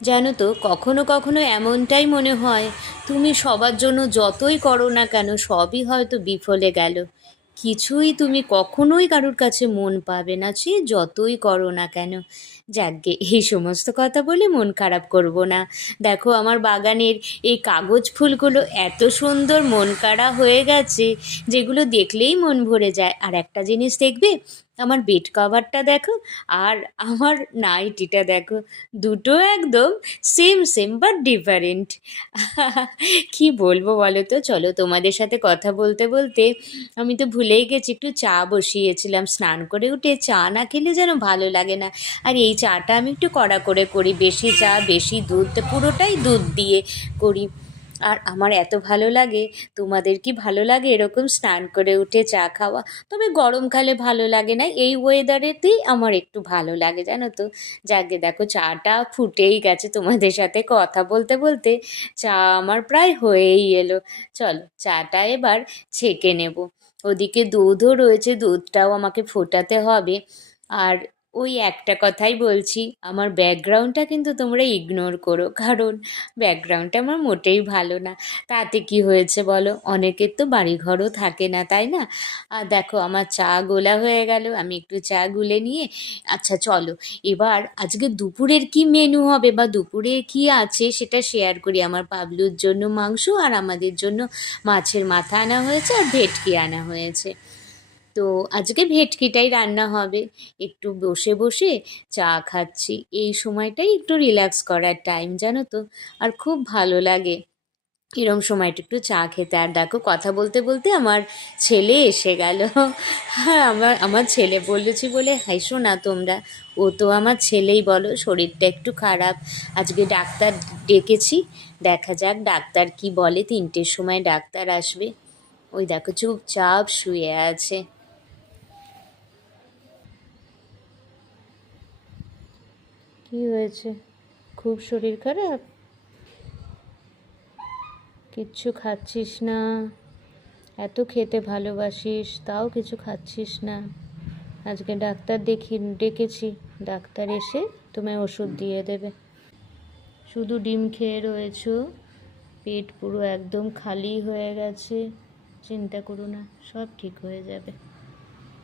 জানো তো, কখনো কখনো এমনটাই মনে হয় তুমি সবার জন্য যতই করো না কেন সবই হয়তো বিফলে গেল। কিছুই তুমি কখনোই কারোর কাছে মন পাবে না, সে যতই করো না কেন। যাকগে, এই সমস্ত কথা বলে মন খারাপ করব না। দেখো, আমার বাগানের এই কাগজ ফুলগুলো এত সুন্দর মন কাড়া হয়ে গেছে, যেগুলো দেখলেই মন ভরে যায়। আর একটা জিনিস দেখবে, আমার বেড কভারটা দেখো, আর আমার নাইটিটা দেখো, দুটো একদম সেম সেম বাট ডিফারেন্ট। কি বলবো বলো তো। চলো, তোমাদের সাথে কথা বলতে বলতে আমি তো ভুলেই গেছি, একটু চা বসিয়েছিলাম। স্নান করে উঠে চা না খেলে যেন ভালো লাগে না। আর এই চাটা আমি একটু কড়া করে করি, বেশি চা বেশি দুধ, পুরোটাই দুধ দিয়ে করি। আর আমার এত ভালো লাগে। তোমাদের কি ভালো লাগে এরকম স্নান করে উঠে চা খাওয়া? তবে গরমকালে ভালো লাগে না, এই ওয়েদারেতেই আমার একটু ভালো লাগে, জানো তো। যাকে, দেখো চাটা ফুটেই গেছে। তোমাদের সাথে কথা বলতে বলতে চা আমার প্রায় হয়েই এলো। চলো, চাটা এবার ছেঁকে নেব। ওদিকে দুধও রয়েছে, দুধটাও আমাকে ফোটাতে হবে। আর ওই একটা কথাই বলছি, আমার ব্যাকগ্রাউন্ডটা কিন্তু তোমরা ইগনোর করো, কারণ ব্যাকগ্রাউন্ডটা আমার মোটেই ভালো না। তাতে কি হয়েছে বলো, অনেকের তো বাড়িঘরও থাকে না, তাই না? আর দেখো, আমার চা গোলা হয়ে গেল, আমি একটু চা গুলে নিয়ে, আচ্ছা চলো, এবার আজকে দুপুরের কি মেনু হবে বা দুপুরে কি আছে সেটা শেয়ার করি। আমার পাবলুর জন্য মাংস, আর আমাদের জন্য মাছের মাথা আনা হয়েছে আর ভেটকি আনা হয়েছে। তো আজকে ভেটকিটাই রান্না হবে। একটু বসে বসে চা খাচ্ছি, এই সময়টাই একটু রিল্যাক্স করার টাইম, জানো তো। আর খুব ভালো লাগে এরম সময়টা একটু চা খেতে। আর দেখো, কথা বলতে বলতে আমার ছেলে এসে গেল। হ্যাঁ, আমার ছেলে বলেছি বলে হাসো না তোমরা, ও তো আমার ছেলেই বলো। শরীরটা একটু খারাপ, আজকে ডাক্তার ডেকেছি। দেখা যাক ডাক্তার কি বলে, 3টের সময় ডাক্তার আসবে। ওই দেখো, চুপচাপ শুয়ে আছে। কি হয়েছে? খুব শরীর খারাপ? কিচ্ছু খাচ্ছিস না? এত খেতে ভালোবাসিস, তাও কিছু খাচ্ছিস না। আজকে ডাক্তার ডেকেছি, ডাক্তার এসে তোমায় ওষুধ দিয়ে দেবে। শুধু ডিম খেয়ে রয়েছো, পেট পুরো একদম খালি হয়ে গেছে। চিন্তা করো না, সব ঠিক হয়ে যাবে।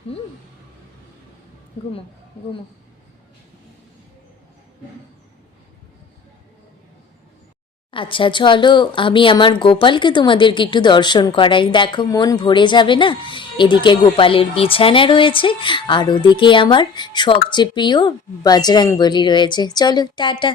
হুম, ঘুমো, ঘুমো। আচ্ছা চলো, আমি আমার গোপালকে তোমাদেরকে একটু দর্শন করাই। দেখো, মন ভরে যাবে না। এদিকে গোপালের বিছানা রয়েছে, আর ওদিকে আমার সবচেয়ে প্রিয় বজরংবলী রয়েছে। চলো, টাটা।